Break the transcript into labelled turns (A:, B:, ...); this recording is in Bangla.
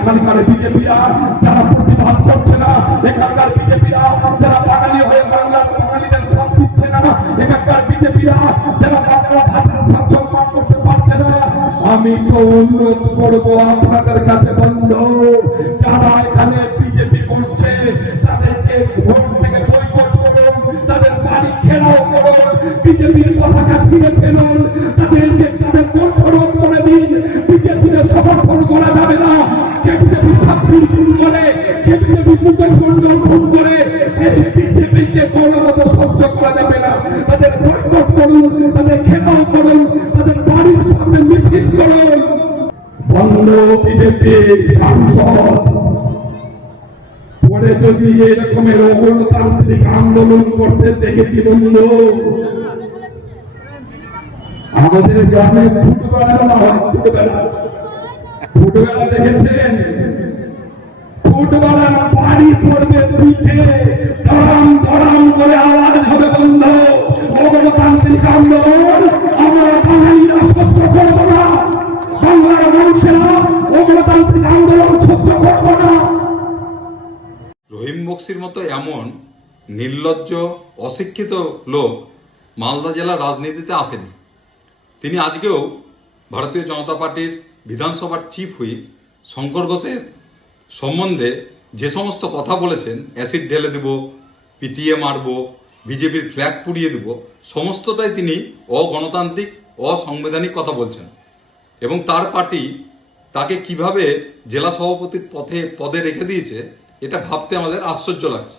A: এখানকার বিজেপিরা যারা প্রতিবাদ করছে না, এখানকার বিজেপিরা যারা বাঙালি হয়ে বাংলার বাঙালিদের সাথ দিচ্ছে না, এখানকার বিজেপিরা যারা বাংলা ভাষার সম্মান করতে পারছে না। আমি তো অনুরোধ করব আপনাদের কাছে বন্ধ, যারা এখানে বিজেপি করছে, তাদেরকে ভোট থেকে বয়কট করুন, তাদের বাড়ি ঘেরাও করুন, বিজেপির পতাকা বিজেপিকে সাংসদ। পরে যদি এরকমের অগণতান্ত্রিক আন্দোলন করতে দেখেছি, বন্ধু। আমাদের গ্রামে ফুটবেলা ফুটবেলা ফুটবেলা দেখেছেন? ফুটবলার বাড়ি পড়বে পিঠে। ধরাম ধরাম করে আওয়াজ হবে বন্ধ। অগণতান্ত্রিক আন্দোলন, আমরা বাঙালিরা সহ্য করব না। বাংলার মানুষেরা অগণতান্ত্রিক আন্দোলন সহ্য করব না।
B: রহিম বক্সির মতো এমন নির্লজ্জ, অশিক্ষিত লোক মালদা জেলার রাজনীতিতে আসেনি। তিনি আজকেও ভারতীয় জনতা পার্টির বিধানসভার চিফ হুইপ শঙ্কর ঘোষের সম্বন্ধে যে সমস্ত কথা বলেছেন, অ্যাসিড ঢেলে দেব পিটিএ মারব, বিজেপির ফ্ল্যাগ পুড়িয়ে দেব, সমস্তটাই তিনি অগণতান্ত্রিক, অসাংবিধানিক কথা বলছেন। এবং তার পার্টি তাকে কীভাবে জেলা সভাপতির পথে, পদে রেখে দিয়েছে, এটা ভাবতে আমাদের আশ্চর্য লাগছে।